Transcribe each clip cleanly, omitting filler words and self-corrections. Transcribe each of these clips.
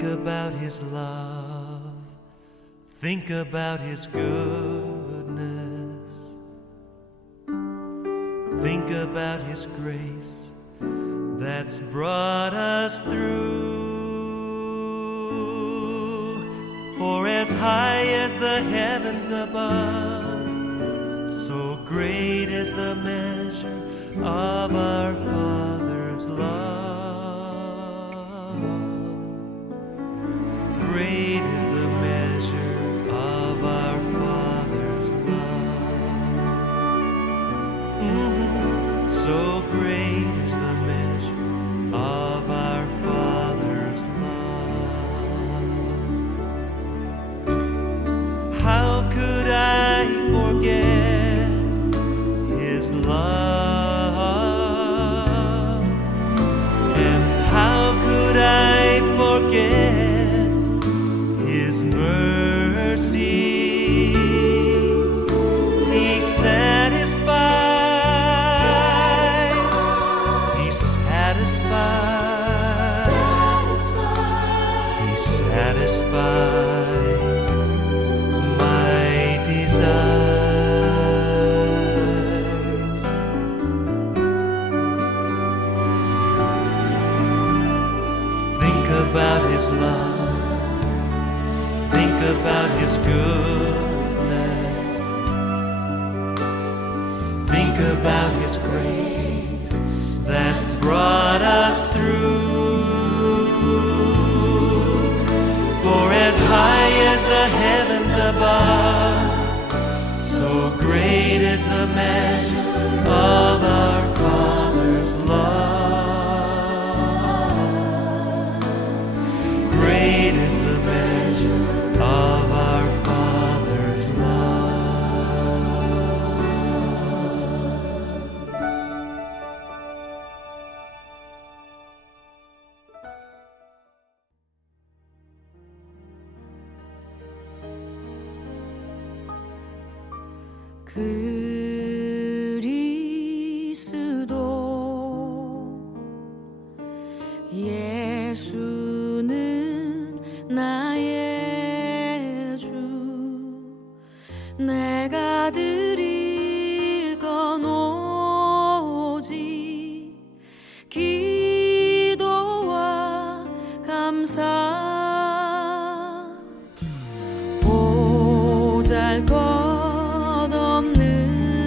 Think about His love. Think about His goodness. Think about His grace that's brought us through. For as high as the heavens above, so great is the measure of our Father's love. Great is the measure of our Father's love. So great is the measure of our Father's love. How could I forget His love? And how could I forget His mercy? He satisfies, He satisfies, He satisfies my desires. Think about His love. Think about His goodness. Think about His grace that's brought us through. For as high as the heavens above, so great is the measure of our Father's love. Great is the measure of our Father's love. 그리스도 예수는 나의 주 내가 드릴 건 오직 기도와 감사 보잘것없는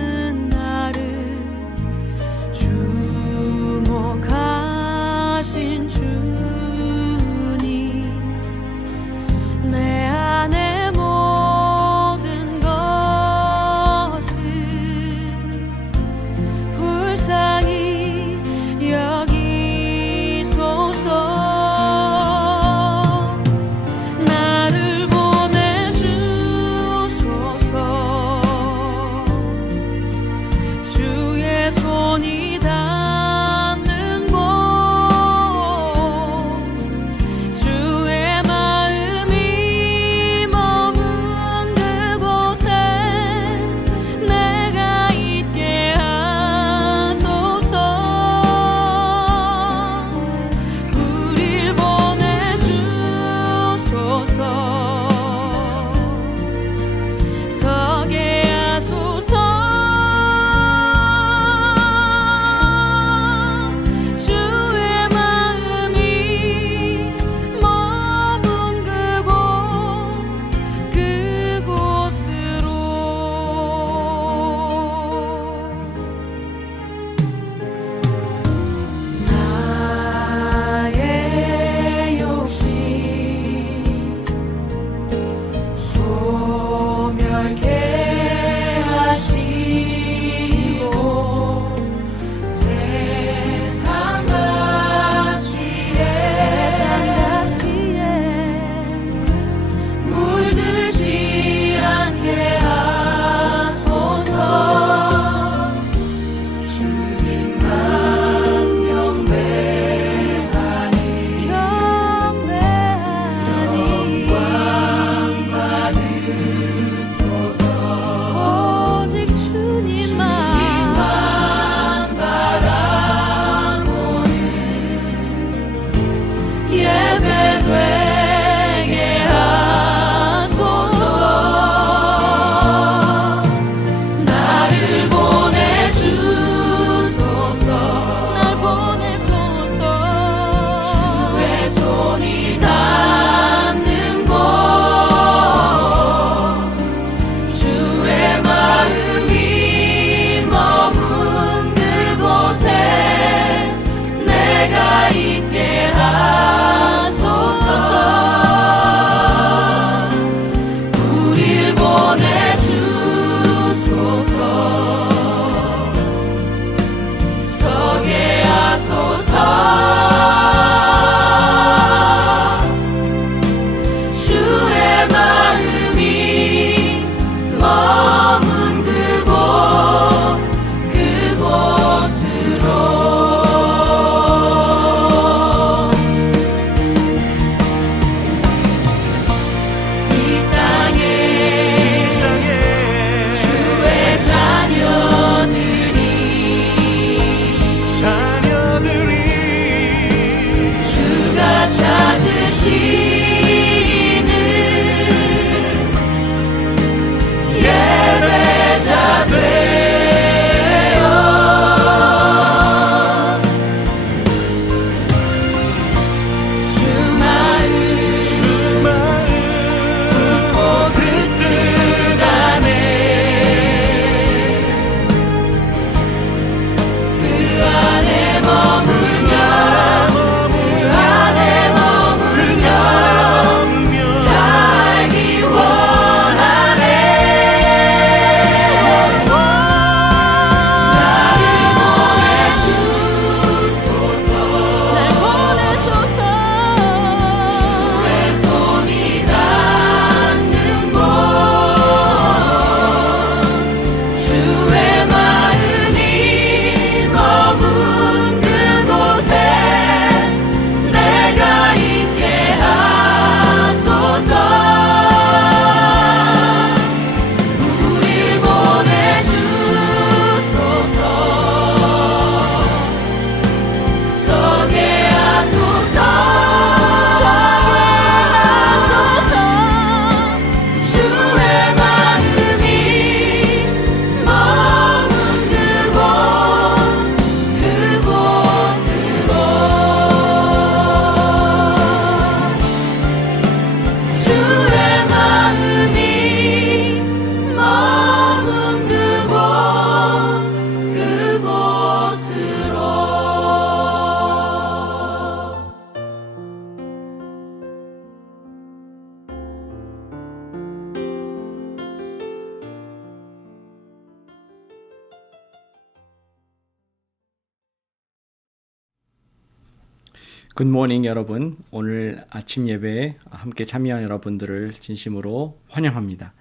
굿모닝 여러분. 오늘 아침 예배에 함께 참여한 여러분들을 진심으로 환영합니다.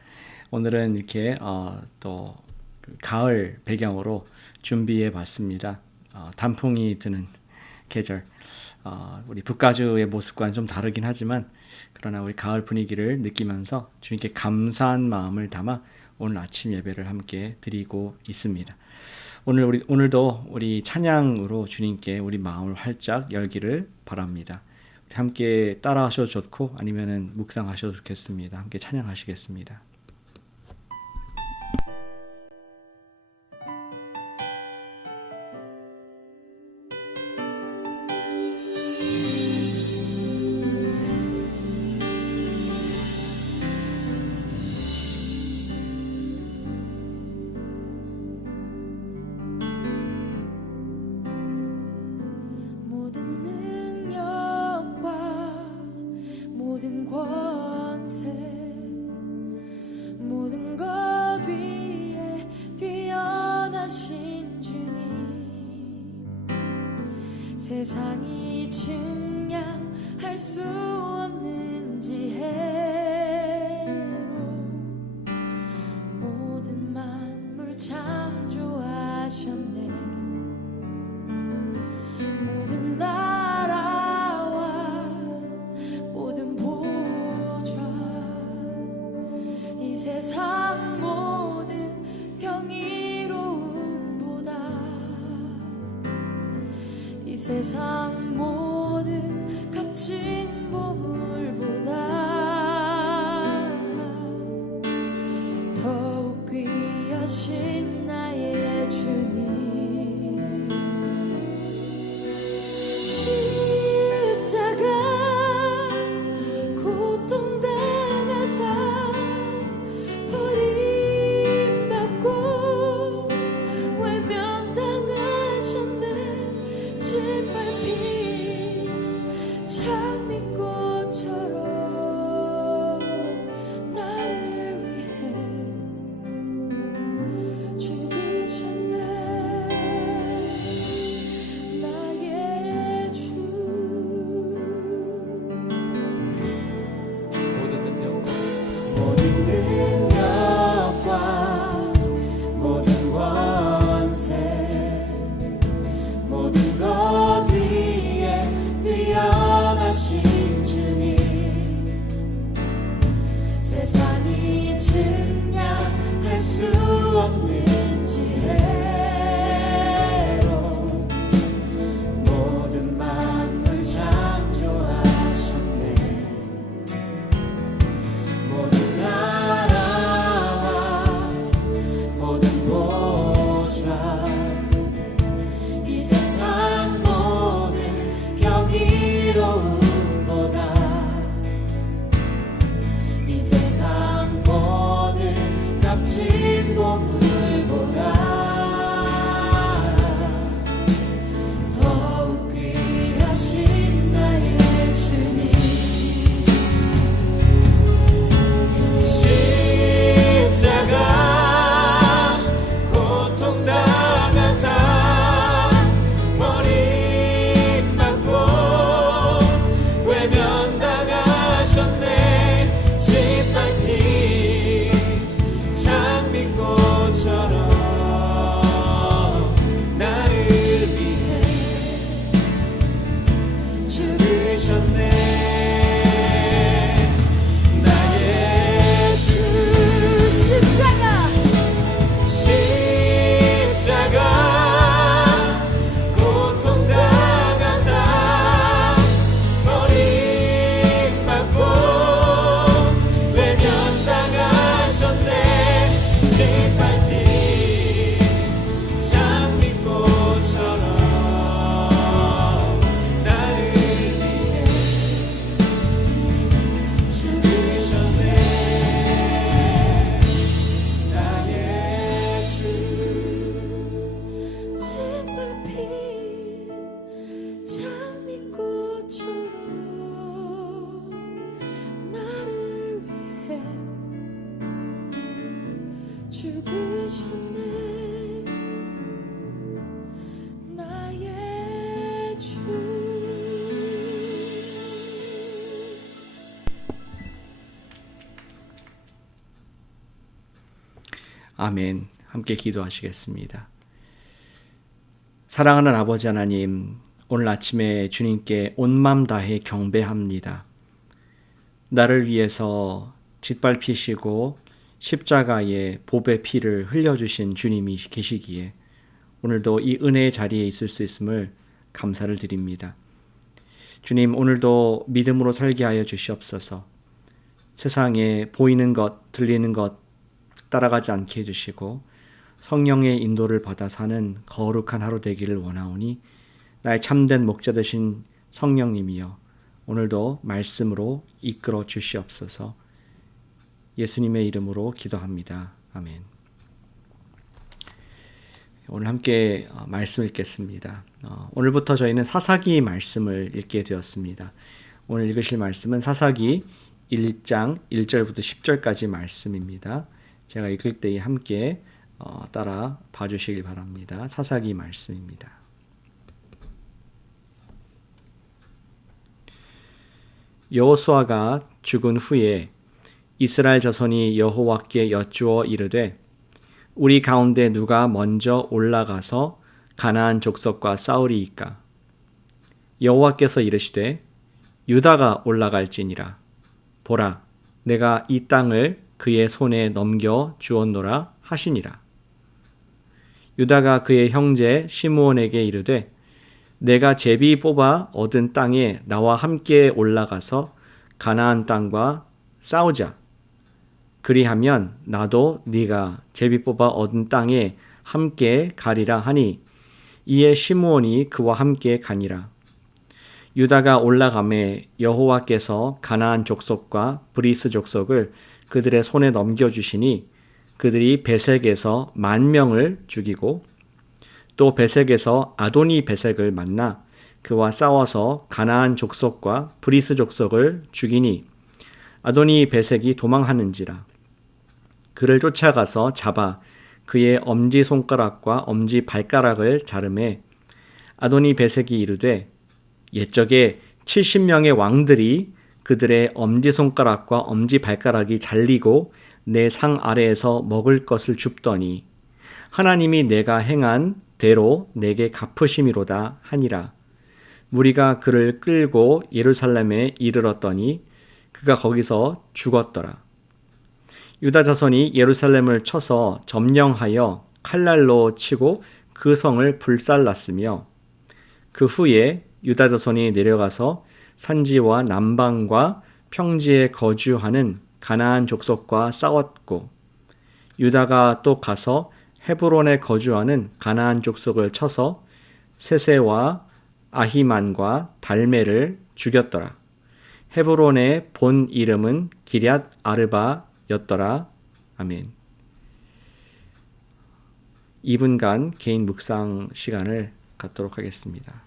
오늘은 이렇게 또 가을 배경으로 준비해 봤습니다. 단풍이 드는 계절. 우리 북가주의 모습과는 좀 다르긴 하지만 그러나 우리 가을 분위기를 느끼면서 주님께 감사한 마음을 담아 오늘 아침 예배를 함께 드리고 있습니다. 오늘도 우리 찬양으로 주님께 우리 마음을 활짝 열기를 바랍니다. 함께 따라하셔도 좋고 아니면은 묵상하셔도 좋겠습니다. 함께 찬양하시겠습니다. 모든 능력과 모든 권세 모든 것 위에 뛰어나신 주님 세상이 측량할 수 없는 지혜로 모든 만물 창조하셨네. 모든 나라와 모든 보좌 이 세상 모든 경이로움보다 이 세상 모든 값진 보물보다 더욱 귀하신 나의 주님 십자가 고통당하사 버림받고 외면당하셨네. 짓밟힌 장미꽃처럼 나를 위해 죽으셨네. 나의 주 모든 능력과 모든 권세 모든 것 위에 뛰어나신 주님 세상이 측량할 수 없는 지혜로 모든 만물 창조하셨네. 모든 나라와 모든 보좌 이 세상 모든 경이로움보다 이 세상 모든 값진 보물보다 더욱 귀하신 나의 주님 십자가 고통당하사 버림받고 외면당하셨네. 짓밟힌 장미꽃처럼 나를 위해 죽으셨네. 나의 주 십자가 고통당하사 버림받고 외면당하셨네. 짓밟힌 장미꽃처럼 나를 위해 죽으셨네. 나의 주 아멘. 함께 기도하시겠습니다. 사랑하는 아버지 하나님, 오늘 아침에 주님께 온 맘 다해 경배합니다. 나를 위해서 짓밟히시고 십자가에 보배 피를 흘려주신 주님이 계시기에 오늘도 이 은혜의 자리에 있을 수 있음을 감사를 드립니다. 주님, 오늘도 믿음으로 살게 하여 주시옵소서. 세상에 보이는 것, 들리는 것 따라가지 않게 해주시고 성령의 인도를 받아 사는 거룩한 하루 되기를 원하오니 나의 참된 목자 되신 성령님이여 오늘도 말씀으로 이끌어 주시옵소서. 예수님의 이름으로 기도합니다. 아멘. 오늘 함께 말씀 읽겠습니다. 오늘부터 저희는 사사기 말씀을 읽게 되었습니다. 오늘 읽으실 말씀은 사사기 1장 1절부터 10절까지 말씀입니다. 제가 읽을 때에 함께 따라 봐주시길 바랍니다. 사사기 말씀입니다. 여호수아가 죽은 후에 이스라엘 자손이 여호와께 여쭈어 이르되 우리 가운데 누가 먼저 올라가서 가나안 족속과 싸우리이까? 여호와께서 이르시되 유다가 올라갈지니라. 보라, 내가 이 땅을 그의 손에 넘겨 주었노라 하시니라. 유다가 그의 형제 시므온에게 이르되 내가 제비 뽑아 얻은 땅에 나와 함께 올라가서 가나안 땅과 싸우자. 그리하면 나도 네가 제비 뽑아 얻은 땅에 함께 가리라 하니 이에 시므온이 그와 함께 가니라. 유다가 올라가매 여호와께서 가나안 족속과 브리스 족속을 그들의 손에 넘겨주시니 그들이 베색에서 10,000명을 죽이고 또 베색에서 아도니 베색을 만나 그와 싸워서 가나안 족속과 브리스 족속을 죽이니 아도니 베색이 도망하는지라. 그를 쫓아가서 잡아 그의 엄지손가락과 엄지발가락을 자르매 아도니 베색이 이르되 옛적에 70명의 왕들이 그들의 엄지손가락과 엄지발가락이 잘리고 내 상 아래에서 먹을 것을 줍더니 하나님이 내가 행한 대로 내게 갚으심이로다 하니라. 무리가 그를 끌고 예루살렘에 이르렀더니 그가 거기서 죽었더라. 유다 자손이 예루살렘을 쳐서 점령하여 칼날로 치고 그 성을 불살랐으며 그 후에 유다 자손이 내려가서 산지와 남방과 평지에 거주하는 가나안 족속과 싸웠고 유다가 또 가서 헤브론에 거주하는 가나안 족속을 쳐서 세세와 아히만과 달메를 죽였더라. 헤브론의 본 이름은 기럇 아르바였더라. 아멘. 2분간 개인 묵상 시간을 갖도록 하겠습니다.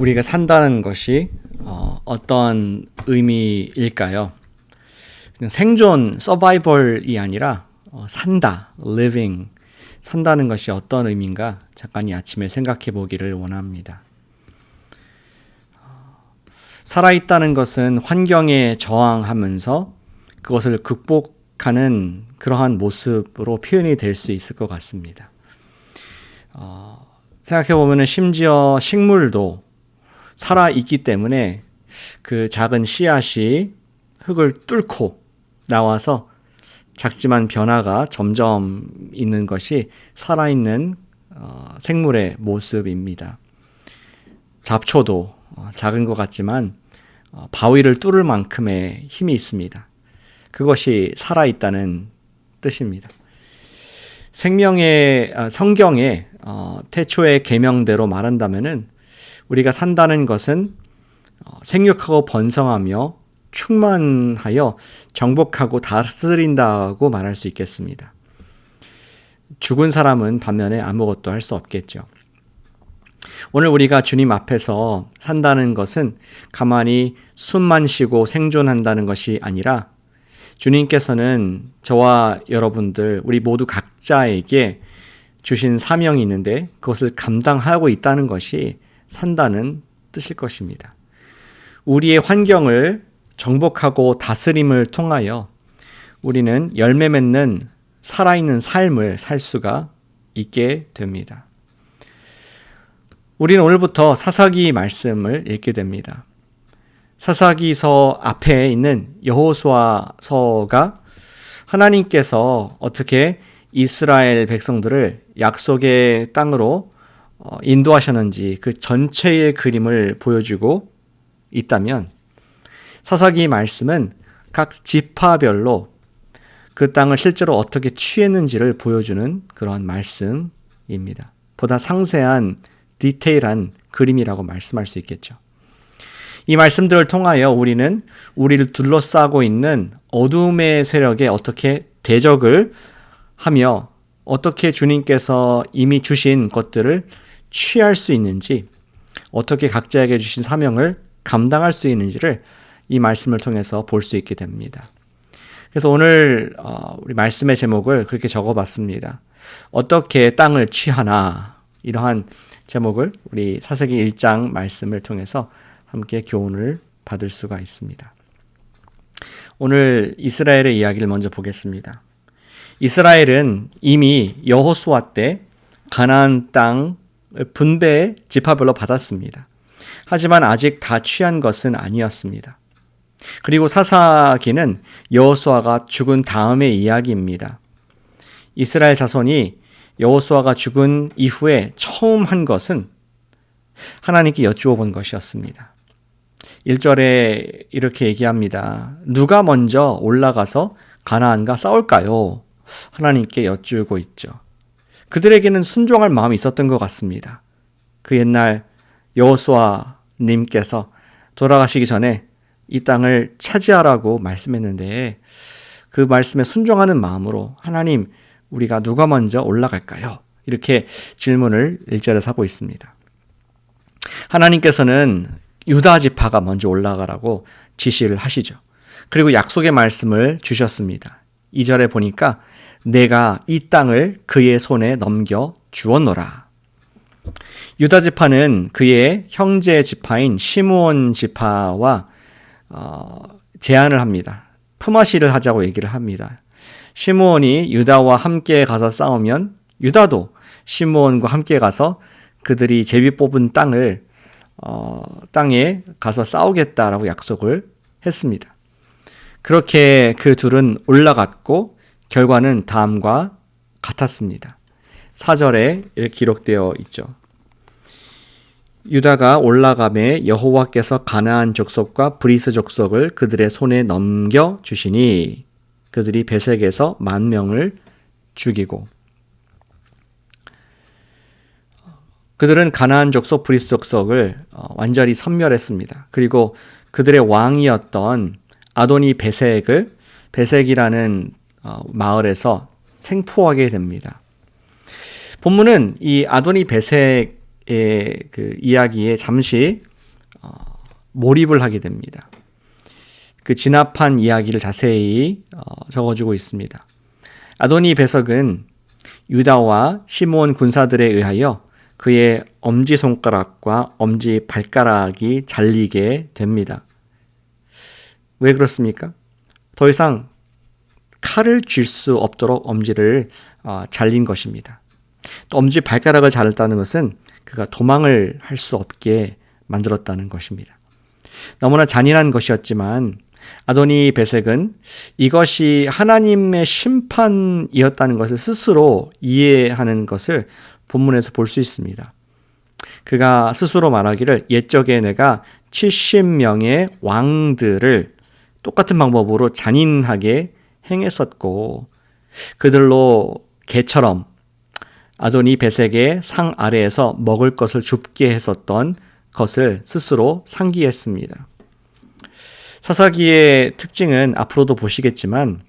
우리가 산다는 것이 어떤 의미일까요? 그냥 생존, 서바이벌이 아니라 산다, living, 산다는 것이 어떤 의미인가 잠깐 이 아침에 생각해 보기를 원합니다. 살아있다는 것은 환경에 저항하면서 그것을 극복하는 그러한 모습으로 표현이 될 수 있을 것 같습니다. 생각해 보면 심지어 식물도 살아있기 때문에 그 작은 씨앗이 흙을 뚫고 나와서 작지만 변화가 점점 있는 것이 살아있는 생물의 모습입니다. 잡초도 작은 것 같지만 바위를 뚫을 만큼의 힘이 있습니다. 그것이 살아있다는 뜻입니다. 성경의 태초의 계명대로 말한다면은 우리가 산다는 것은 생육하고 번성하며 충만하여 정복하고 다스린다고 말할 수 있겠습니다. 죽은 사람은 반면에 아무것도 할 수 없겠죠. 오늘 우리가 주님 앞에서 산다는 것은 가만히 숨만 쉬고 생존한다는 것이 아니라 주님께서는 저와 여러분들 우리 모두 각자에게 주신 사명이 있는데 그것을 감당하고 있다는 것이 산다는 뜻일 것입니다. 우리의 환경을 정복하고 다스림을 통하여 우리는 열매 맺는 살아있는 삶을 살 수가 있게 됩니다. 우리는 오늘부터 사사기 말씀을 읽게 됩니다. 사사기서 앞에 있는 여호수아서가 하나님께서 어떻게 이스라엘 백성들을 약속의 땅으로 인도하셨는지 그 전체의 그림을 보여주고 있다면 사사기 말씀은 각 지파별로 그 땅을 실제로 어떻게 취했는지를 보여주는 그런 말씀입니다. 보다 상세한 디테일한 그림이라고 말씀할 수 있겠죠. 이 말씀들을 통하여 우리는 우리를 둘러싸고 있는 어둠의 세력에 어떻게 대적을 하며 어떻게 주님께서 이미 주신 것들을 취할 수 있는지, 어떻게 각자에게 주신 사명을 감당할 수 있는지를 이 말씀을 통해서 볼 수 있게 됩니다. 그래서 오늘 우리 말씀의 제목을 그렇게 적어봤습니다. 어떻게 땅을 취하나, 이러한 제목을 우리 사사기 1장 말씀을 통해서 함께 교훈을 받을 수가 있습니다. 오늘 이스라엘의 이야기를 먼저 보겠습니다. 이스라엘은 이미 여호수아 때 가나안 땅 분배 지파별로 받았습니다. 하지만 아직 다 취한 것은 아니었습니다. 그리고 사사기는 여호수아가 죽은 다음의 이야기입니다. 이스라엘 자손이 여호수아가 죽은 이후에 처음 한 것은 하나님께 여쭈어 본 것이었습니다. 1절에 이렇게 얘기합니다. 누가 먼저 올라가서 가나안과 싸울까요? 하나님께 여쭈고 있죠. 그들에게는 순종할 마음이 있었던 것 같습니다. 그 옛날 여호수아님께서 돌아가시기 전에 이 땅을 차지하라고 말씀했는데 그 말씀에 순종하는 마음으로 하나님, 우리가 누가 먼저 올라갈까요? 이렇게 질문을 1절에서 하고 있습니다. 하나님께서는 유다 지파가 먼저 올라가라고 지시를 하시죠. 그리고 약속의 말씀을 주셨습니다. 2절에 보니까 내가 이 땅을 그의 손에 넘겨 주었노라. 유다 지파는 그의 형제 지파인 시므온 지파와 제안을 합니다. 품앗이를 하자고 얘기를 합니다. 시므온이 유다와 함께 가서 싸우면 유다도 시므온과 함께 가서 그들이 제비 뽑은 땅에 가서 싸우겠다라고 약속을 했습니다. 그렇게 그 둘은 올라갔고 결과는 다음과 같았습니다. 4절에 이렇게 기록되어 있죠. 유다가 올라가매 여호와께서 가나안 족속과 브리스 족속을 그들의 손에 넘겨 주시니 그들이 베색에서 10,000명을 죽이고, 그들은 가나안 족속 브리스 족속을 완전히 섬멸했습니다. 그리고 그들의 왕이었던 아도니 베색이라는 마을에서 생포하게 됩니다. 본문은 이 아도니 베색의 그 이야기에 잠시 몰입을 하게 됩니다. 그 진압한 이야기를 자세히 적어주고 있습니다. 아도니 배석은 유다와 시므온 군사들에 의하여 그의 엄지손가락과 엄지발가락이 잘리게 됩니다. 왜 그렇습니까? 더 이상 칼을 쥘 수 없도록 엄지를 잘린 것입니다. 또 엄지발가락을 잘랐다는 것은 그가 도망을 할 수 없게 만들었다는 것입니다. 너무나 잔인한 것이었지만 아도니 베색은 이것이 하나님의 심판이었다는 것을 스스로 이해하는 것을 본문에서 볼 수 있습니다. 그가 스스로 말하기를 옛적에 내가 70명의 왕들을 똑같은 방법으로 잔인하게 행했었고 그들로 개처럼 아도니 베색의 상 아래에서 먹을 것을 줍게 했었던 것을 스스로 상기했습니다. 사사기의 특징은 앞으로도 보시겠지만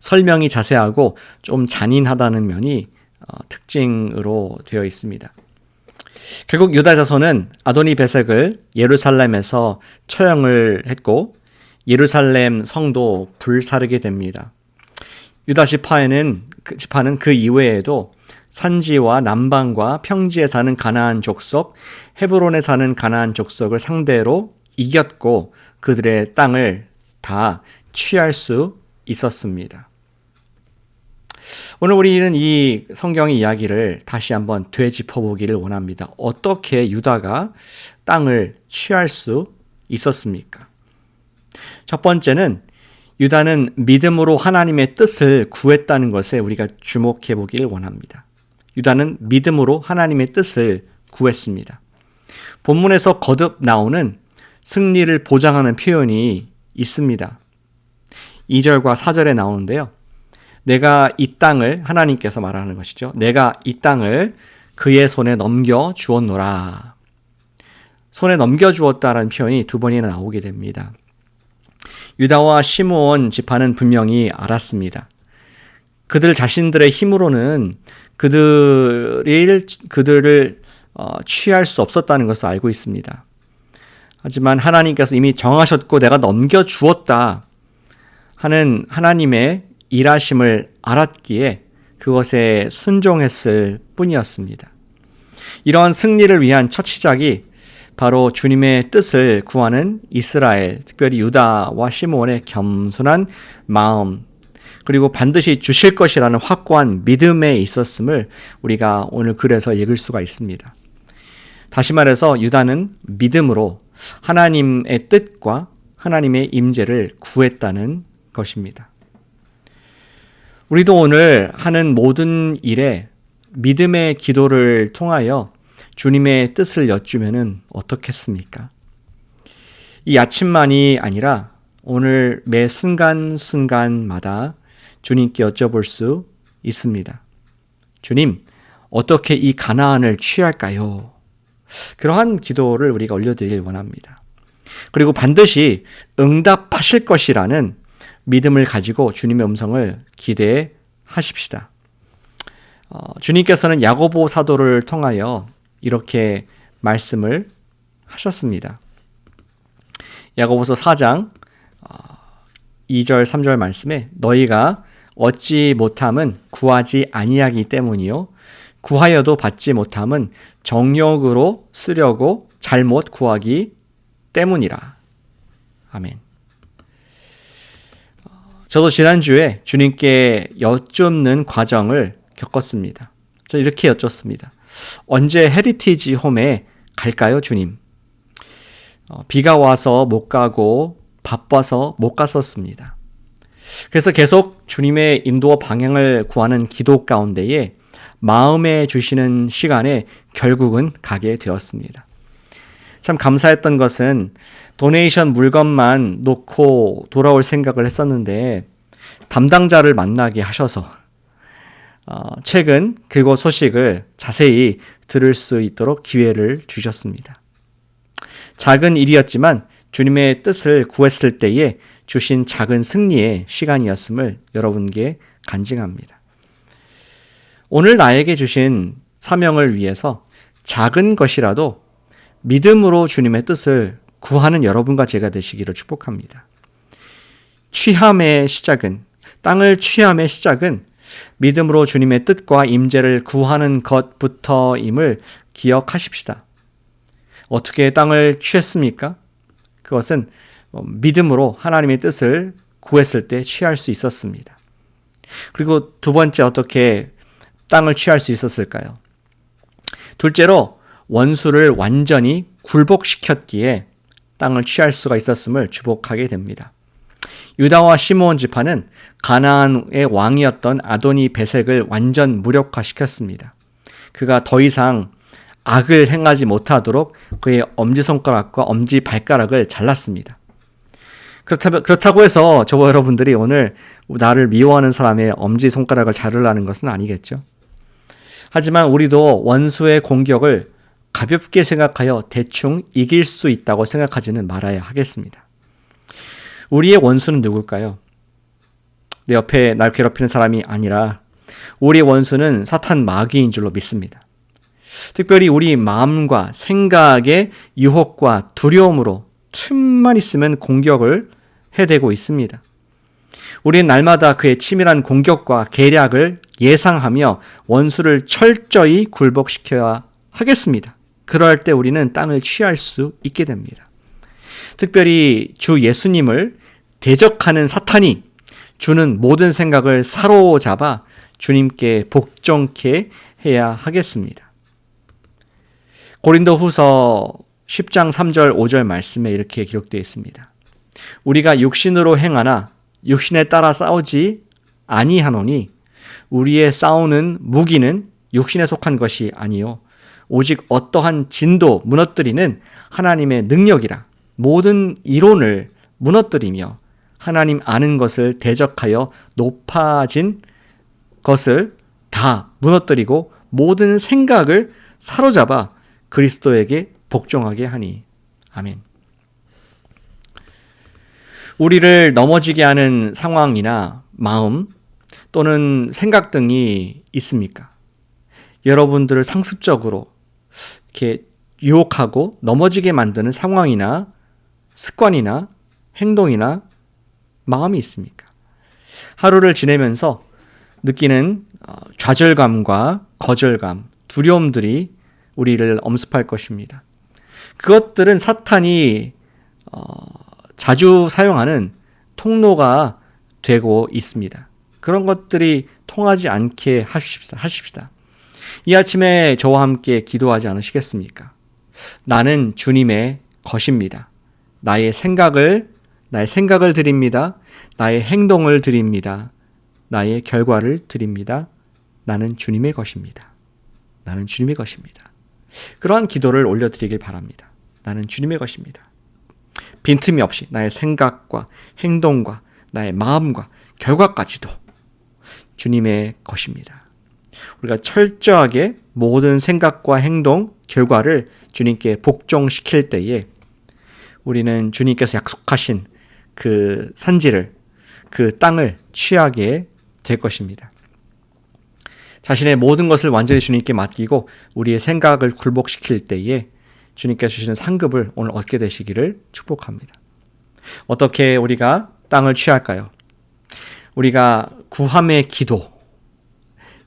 설명이 자세하고 좀 잔인하다는 면이 특징으로 되어 있습니다. 결국 유다 자손은 아도니 베색을 예루살렘에서 처형을 했고 예루살렘 성도 불사르게 됩니다. 유다 지파는 그 이외에도 산지와 남방과 평지에 사는 가나안 족속, 헤브론에 사는 가나안 족속을 상대로 이겼고 그들의 땅을 다 취할 수 있었습니다. 오늘 우리는 이 성경의 이야기를 다시 한번 되짚어보기를 원합니다. 어떻게 유다가 땅을 취할 수 있었습니까? 첫 번째는 유다는 믿음으로 하나님의 뜻을 구했다는 것에 우리가 주목해 보기를 원합니다. 유다는 믿음으로 하나님의 뜻을 구했습니다. 본문에서 거듭 나오는 승리를 보장하는 표현이 있습니다. 2절과 4절에 나오는데요. 내가 이 땅을, 하나님께서 말하는 것이죠. 내가 이 땅을 그의 손에 넘겨 주었노라. 손에 넘겨 주었다라는 표현이 두 번이나 나오게 됩니다. 유다와 시므온 지파는 분명히 알았습니다. 그들 자신들의 힘으로는 그들을 취할 수 없었다는 것을 알고 있습니다. 하지만 하나님께서 이미 정하셨고 내가 넘겨주었다 하는 하나님의 일하심을 알았기에 그것에 순종했을 뿐이었습니다. 이러한 승리를 위한 첫 시작이 바로 주님의 뜻을 구하는 이스라엘, 특별히 유다와 시므온의 겸손한 마음, 그리고 반드시 주실 것이라는 확고한 믿음에 있었음을 우리가 오늘 글에서 읽을 수가 있습니다. 다시 말해서 유다는 믿음으로 하나님의 뜻과 하나님의 임재를 구했다는 것입니다. 우리도 오늘 하는 모든 일에 믿음의 기도를 통하여 주님의 뜻을 여쭈면은 어떻겠습니까? 이 아침만이 아니라 오늘 매 순간순간마다 주님께 여쭤볼 수 있습니다. 주님, 어떻게 이 가나안을 취할까요? 그러한 기도를 우리가 올려드리길 원합니다. 그리고 반드시 응답하실 것이라는 믿음을 가지고 주님의 음성을 기대하십시다. 주님께서는 야고보 사도를 통하여 이렇게 말씀을 하셨습니다. 야고보서 4장 2절 3절 말씀에 너희가 얻지 못함은 구하지 아니하기 때문이요 구하여도 받지 못함은 정욕으로 쓰려고 잘못 구하기 때문이라. 아멘. 저도 지난주에 주님께 여쭙는 과정을 겪었습니다. 저 이렇게 여쭙습니다. 언제 헤리티지 홈에 갈까요, 주님? 비가 와서 못 가고 바빠서 못 갔었습니다. 그래서 계속 주님의 인도와 방향을 구하는 기도 가운데에 마음에 주시는 시간에 결국은 가게 되었습니다. 참 감사했던 것은 도네이션 물건만 놓고 돌아올 생각을 했었는데 담당자를 만나게 하셔서 최근 그곳 소식을 자세히 들을 수 있도록 기회를 주셨습니다. 작은 일이었지만 주님의 뜻을 구했을 때에 주신 작은 승리의 시간이었음을 여러분께 간증합니다. 오늘 나에게 주신 사명을 위해서 작은 것이라도 믿음으로 주님의 뜻을 구하는 여러분과 제가 되시기를 축복합니다. 땅을 취함의 시작은 믿음으로 주님의 뜻과 임재를 구하는 것부터임을 기억하십시다. 어떻게 땅을 취했습니까? 그것은 믿음으로 하나님의 뜻을 구했을 때 취할 수 있었습니다. 그리고 두 번째, 어떻게 땅을 취할 수 있었을까요? 둘째로 원수를 완전히 굴복시켰기에 땅을 취할 수가 있었음을 주목하게 됩니다. 유다와 시므온 지파는 가나안의 왕이었던 아도니 베색을 완전 무력화시켰습니다. 그가 더 이상 악을 행하지 못하도록 그의 엄지손가락과 엄지발가락을 잘랐습니다. 그렇다고 해서 저와 여러분들이 오늘 나를 미워하는 사람의 엄지손가락을 자르라는 것은 아니겠죠. 하지만 우리도 원수의 공격을 가볍게 생각하여 대충 이길 수 있다고 생각하지는 말아야 하겠습니다. 우리의 원수는 누굴까요? 내 옆에 날 괴롭히는 사람이 아니라 우리의 원수는 사탄 마귀인 줄로 믿습니다. 특별히 우리 마음과 생각의 유혹과 두려움으로 틈만 있으면 공격을 해대고 있습니다. 우리는 날마다 그의 치밀한 공격과 계략을 예상하며 원수를 철저히 굴복시켜야 하겠습니다. 그럴 때 우리는 땅을 취할 수 있게 됩니다. 특별히 주 예수님을 대적하는 사탄이 주는 모든 생각을 사로잡아 주님께 복종케 해야 하겠습니다. 고린도후서 10장 3절 5절 말씀에 이렇게 기록되어 있습니다. 우리가 육신으로 행하나 육신에 따라 싸우지 아니하노니 우리의 싸우는 무기는 육신에 속한 것이 아니요 오직 어떠한 진도 무너뜨리는 하나님의 능력이라. 모든 이론을 무너뜨리며 하나님 아는 것을 대적하여 높아진 것을 다 무너뜨리고 모든 생각을 사로잡아 그리스도에게 복종하게 하니. 아멘. 우리를 넘어지게 하는 상황이나 마음 또는 생각 등이 있습니까? 여러분들을 상습적으로 이렇게 유혹하고 넘어지게 만드는 상황이나 습관이나 행동이나 마음이 있습니까? 하루를 지내면서 느끼는 좌절감과 거절감, 두려움들이 우리를 엄습할 것입니다. 그것들은 사탄이 자주 사용하는 통로가 되고 있습니다. 그런 것들이 통하지 않게 하십시다. 이 아침에 저와 함께 기도하지 않으시겠습니까? 나는 주님의 것입니다. 나의 생각을 드립니다. 나의 행동을 드립니다. 나의 결과를 드립니다. 나는 주님의 것입니다. 나는 주님의 것입니다. 그러한 기도를 올려드리길 바랍니다. 나는 주님의 것입니다. 빈틈이 없이 나의 생각과 행동과 나의 마음과 결과까지도 주님의 것입니다. 우리가 철저하게 모든 생각과 행동, 결과를 주님께 복종시킬 때에 우리는 주님께서 약속하신 그 산지를, 그 땅을 취하게 될 것입니다. 자신의 모든 것을 완전히 주님께 맡기고 우리의 생각을 굴복시킬 때에 주님께서 주시는 상급을 오늘 얻게 되시기를 축복합니다. 어떻게 우리가 땅을 취할까요? 우리가 구함의 기도,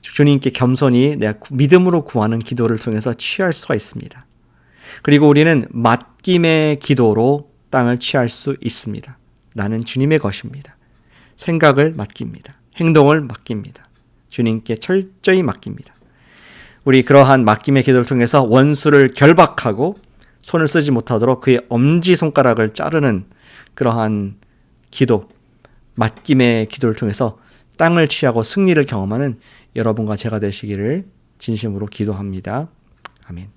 주님께 겸손히 내가 믿음으로 구하는 기도를 통해서 취할 수가 있습니다. 그리고 우리는 맡김의 기도로 땅을 취할 수 있습니다. 나는 주님의 것입니다. 생각을 맡깁니다. 행동을 맡깁니다. 주님께 철저히 맡깁니다. 우리 그러한 맡김의 기도를 통해서 원수를 결박하고 손을 쓰지 못하도록 그의 엄지손가락을 자르는 그러한 기도, 맡김의 기도를 통해서 땅을 취하고 승리를 경험하는 여러분과 제가 되시기를 진심으로 기도합니다. 아멘.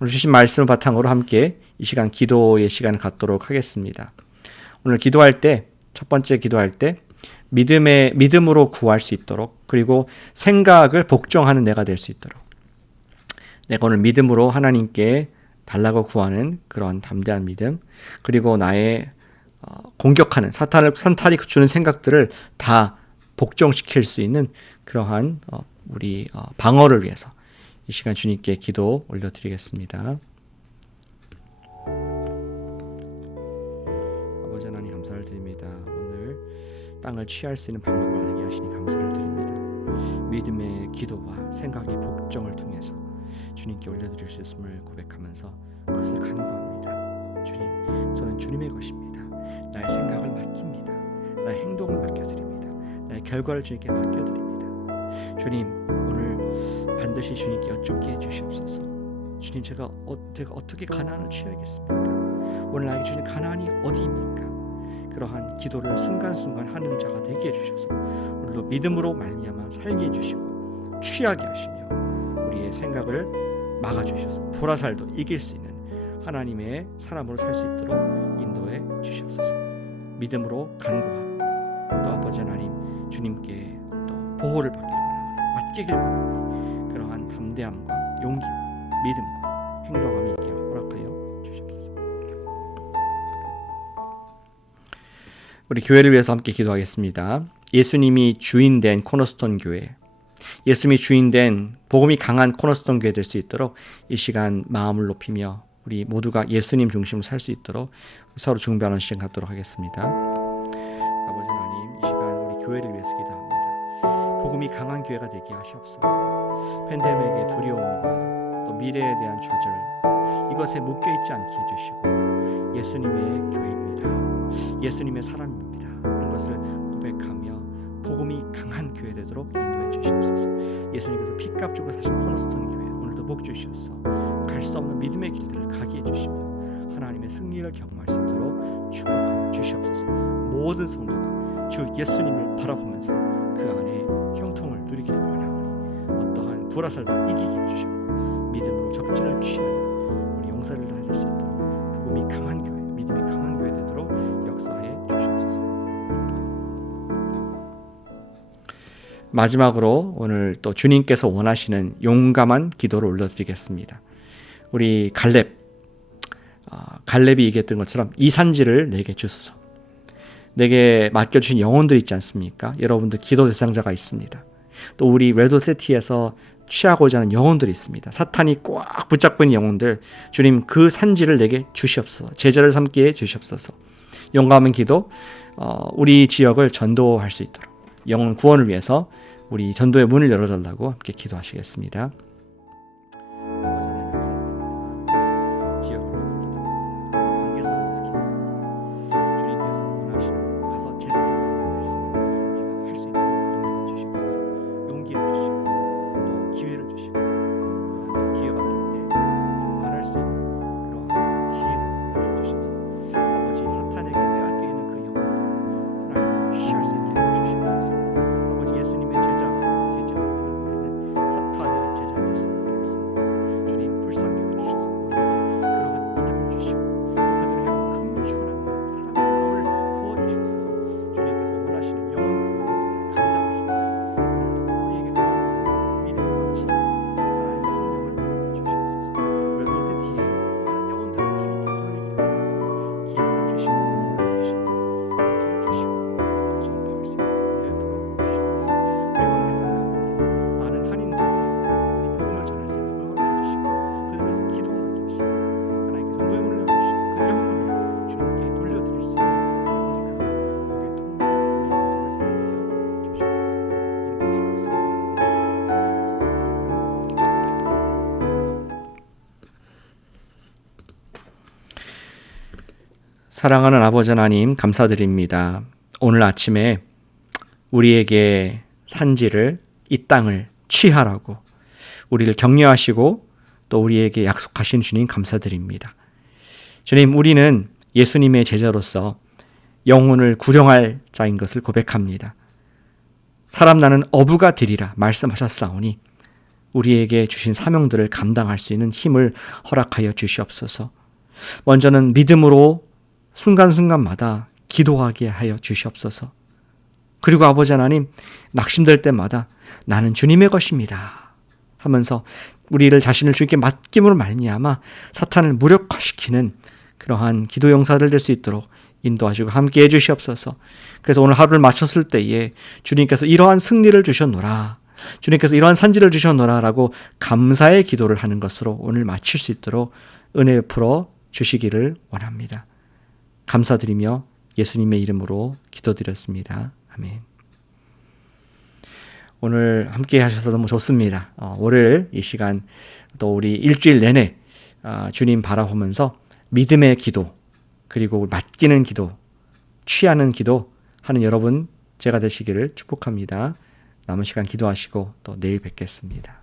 오늘 주신 말씀을 바탕으로 함께 이 시간 기도의 시간을 갖도록 하겠습니다. 오늘 기도할 때, 첫 번째 기도할 때 믿음으로 구할 수 있도록, 그리고 생각을 복종하는 내가 될 수 있도록, 내가 오늘 믿음으로 하나님께 달라고 구하는 그런 담대한 믿음, 그리고 나의 공격하는 사탄이 주는 생각들을 다 복종시킬 수 있는 그러한 우리 방어를 위해서 이 시간 주님께 기도 올려드리겠습니다. 아버지 하나님 감사를 드립니다. 오늘 땅을 취할 수 있는 방법을 알게 하시니 감사를 드립니다. 믿음의 기도와 생각의 복종을 통해서 주님께 올려드릴 수 있음을 고백하면서 그것을 간구합니다. 주님, 저는 주님의 것입니다. 나의 생각을 맡깁니다. 나의 행동을 맡겨드립니다. 나의 결과를 주님께 맡겨드립니다. 주님, 오늘 반드시 주님께 여쭙게 해주시옵소서. 주님, 제가 어떻게 가나안을 취하겠습니까? 오늘 나에게 주님 가나안이 어디입니까? 그러한 기도를 순간순간 하는 자가 되게 해주셔서 오늘도 믿음으로 말미암아 살게 해주시고 취하게 하시며 우리의 생각을 막아주셔서 불화살도 이길 수 있는 하나님의 사람으로 살 수 있도록 인도해 주시옵소서. 믿음으로 간구하고 또 아버지 하나님 주님께 또 보호를 받길 원하오니 맡기길 원하오니 그러한 담대함과 용기와 믿음과 행동함이 있게 허락하여 주시옵소서. 우리 교회를 위해서 함께 기도하겠습니다. 예수님이 주인된 코너스톤 교회, 예수님이 주인된 복음이 강한 코너스톤 교회 될 수 있도록 이 시간 마음을 높이며 우리 모두가 예수님 중심으로 살 수 있도록 서로 중보하는 시간 갖도록 하겠습니다. 아버지 하나님, 이 시간 우리 교회를 위해서 기도합니다. 복음이 강한 교회가 되게 하시옵소서. 팬데믹의 두려움과 또 미래에 대한 좌절, 이것에 묶여있지 않게 해주시고 예수님의 교회입니다. 예수님의 사람입니다. 이런 것을 고백하며 복음이 강한 교회 되도록 인도해 주시옵소서. 예수님께서 피값 주고 사신 코너스톤 교회 오늘도 복 주셔서 갈 수 없는 믿음의 길들을 가게 해주시며 하나님의 승리를 경험할 수 있도록 축복하여 주시옵소서. 모든 성도가 주 예수님을 바라보면서 그 안에 형통을 누리기를 원하오니 어떠한 불화살도 이기게 해주시고 믿음으로 적진을 취하는 우리 용사를 다 될 수 있도록 복음이 강한 교회, 믿음이 강한 교회 되도록 역사해 주시옵소서. 마지막으로 오늘 또 주님께서 원하시는 용감한 기도를 올려드리겠습니다. 우리 갈렙이 얘기했던 것처럼 이 산지를 내게 주소서. 내게 맡겨주신 영혼들 있지 않습니까? 여러분들 기도 대상자가 있습니다. 또 우리 레도시티에서 취하고자 하는 영혼들이 있습니다. 사탄이 꽉 붙잡고 있는 영혼들, 주님 그 산지를 내게 주시옵소서. 제자를 삼게 해 주시옵소서. 용감한 기도, 우리 지역을 전도할 수 있도록 영혼 구원을 위해서 우리 전도의 문을 열어달라고 함께 기도하시겠습니다. 사랑하는 아버지 하나님 감사드립니다. 오늘 아침에 우리에게 산지를 이 땅을 취하라고 우리를 격려하시고 또 우리에게 약속하신 주님 감사드립니다. 주님, 우리는 예수님의 제자로서 영혼을 구령할 자인 것을 고백합니다. 사람 나는 어부가 되리라 말씀하셨사오니 우리에게 주신 사명들을 감당할 수 있는 힘을 허락하여 주시옵소서. 먼저는 믿음으로 순간순간마다 기도하게 하여 주시옵소서. 그리고 아버지 하나님, 낙심될 때마다 나는 주님의 것입니다 하면서 우리를 자신을 주님께 맡김으로 말미암아 사탄을 무력화시키는 그러한 기도 용사들 될 수 있도록 인도하시고 함께 해주시옵소서. 그래서 오늘 하루를 마쳤을 때에 주님께서 이러한 승리를 주셨노라, 주님께서 이러한 산지를 주셨노라 라고 감사의 기도를 하는 것으로 오늘 마칠 수 있도록 은혜 베풀어 주시기를 원합니다. 감사드리며 예수님의 이름으로 기도드렸습니다. 아멘. 오늘 함께 하셔서 너무 좋습니다. 월요일 이 시간 또 우리 일주일 내내 주님 바라보면서 믿음의 기도, 그리고 맡기는 기도, 취하는 기도 하는 여러분 제가 되시기를 축복합니다. 남은 시간 기도하시고 또 내일 뵙겠습니다.